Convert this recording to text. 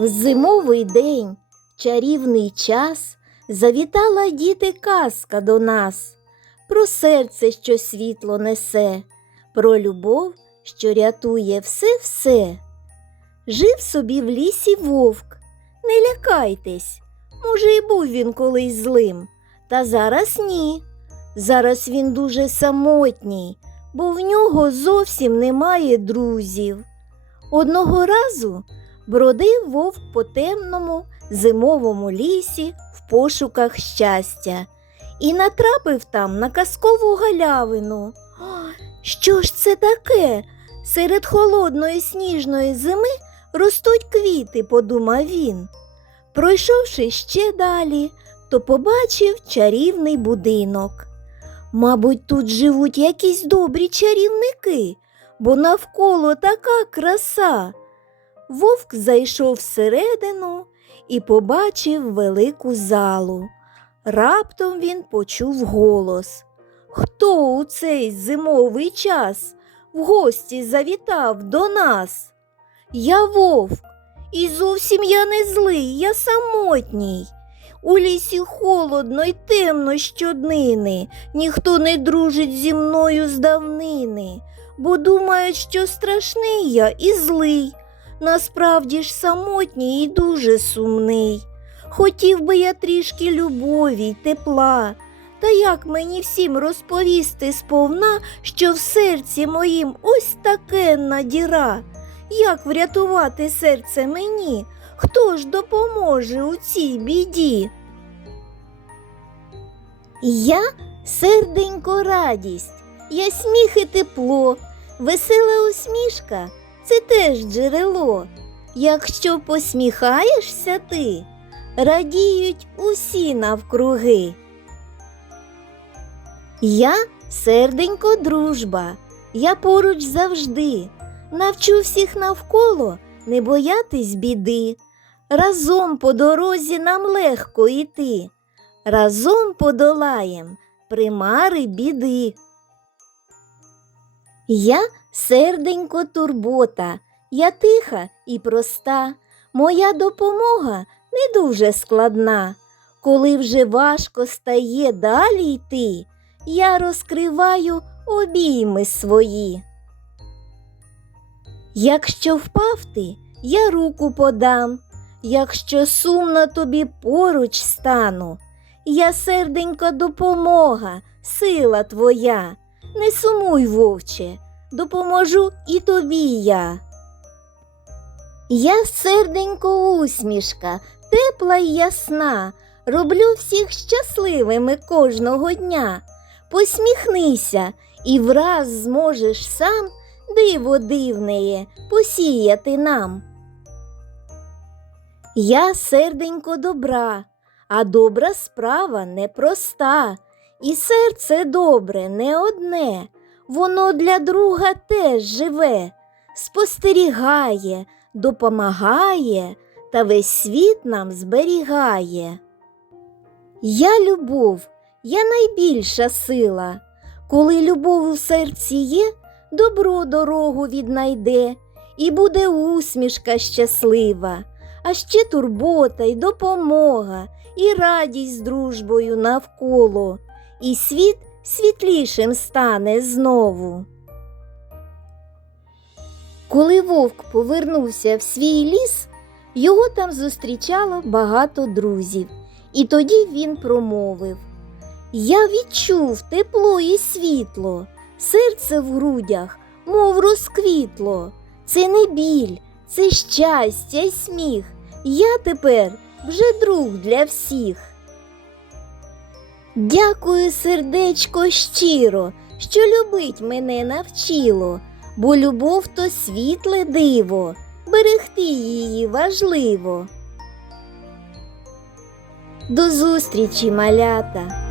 В зимовий день, чарівний час, завітала діти казка до нас, про серце, що світло несе, про любов, що рятує все-все. Жив собі в лісі вовк, не лякайтесь, може, і був він колись злим, та зараз ні. Зараз він дуже самотній, бо в нього зовсім немає друзів. Одного разу бродив вовк по темному зимовому лісі в пошуках щастя і натрапив там на казкову галявину. «А, Що ж це таке? Серед холодної сніжної зими ростуть квіти, подумав він. Пройшовши ще далі, то побачив чарівний будинок. Мабуть, тут живуть якісь добрі чарівники, бо навколо така краса. Вовк зайшов всередину і побачив велику залу. Раптом він почув голос. Хто у цей зимовий час в гості завітав до нас? Я вовк, і зовсім я не злий, я самотній. У лісі холодно й темно щоднини, ніхто не дружить зі мною з давнини, бо думають, що страшний я і злий. Насправді ж самотній і дуже сумний. Хотів би я трішки любові й тепла. Та як мені всім розповісти сповна, що в серці моїм ось такенна діра? Як врятувати серце мені? Хто ж допоможе у цій біді? Я серденько радість, я сміх і тепло, весела усмішка це теж джерело. Якщо посміхаєшся ти, радіють усі навкруги. Я серденько дружба, я поруч завжди, навчу всіх навколо не боятись біди. Разом по дорозі нам легко йти, разом подолаєм примари біди. Я серденько турбота, я тиха і проста, моя допомога не дуже складна. Коли вже важко стає далі йти, я розкриваю обійми свої. Якщо впав ти, я руку подам, якщо сумно тобі поруч стану, я серденька допомога, сила твоя, не сумуй, вовче, допоможу і тобі я. Я серденько усмішка, тепла й ясна, роблю всіх щасливими кожного дня. Посміхнися і враз зможеш сам диво дивнеє посіяти нам. Я серденько добра, а добра справа непроста, і серце добре не одне, воно для друга теж живе, спостерігає, допомагає та весь світ нам зберігає. Я любов, я найбільша сила. Коли любов у серці є, добро дорогу віднайде, і буде усмішка щаслива, а ще турбота й допомога, і радість з дружбою навколо, і світ світлішим стане знову. Коли вовк повернувся в свій ліс, його там зустрічало багато друзів, і тоді він промовив Я відчув тепло і світло, серце в грудях, мов розквітло. Це не біль, це щастя й сміх. Я тепер вже друг для всіх. Дякую, сердечко, щиро, що любить мене навчило, бо любов то світле диво, берегти її важливо. До зустрічі, малята!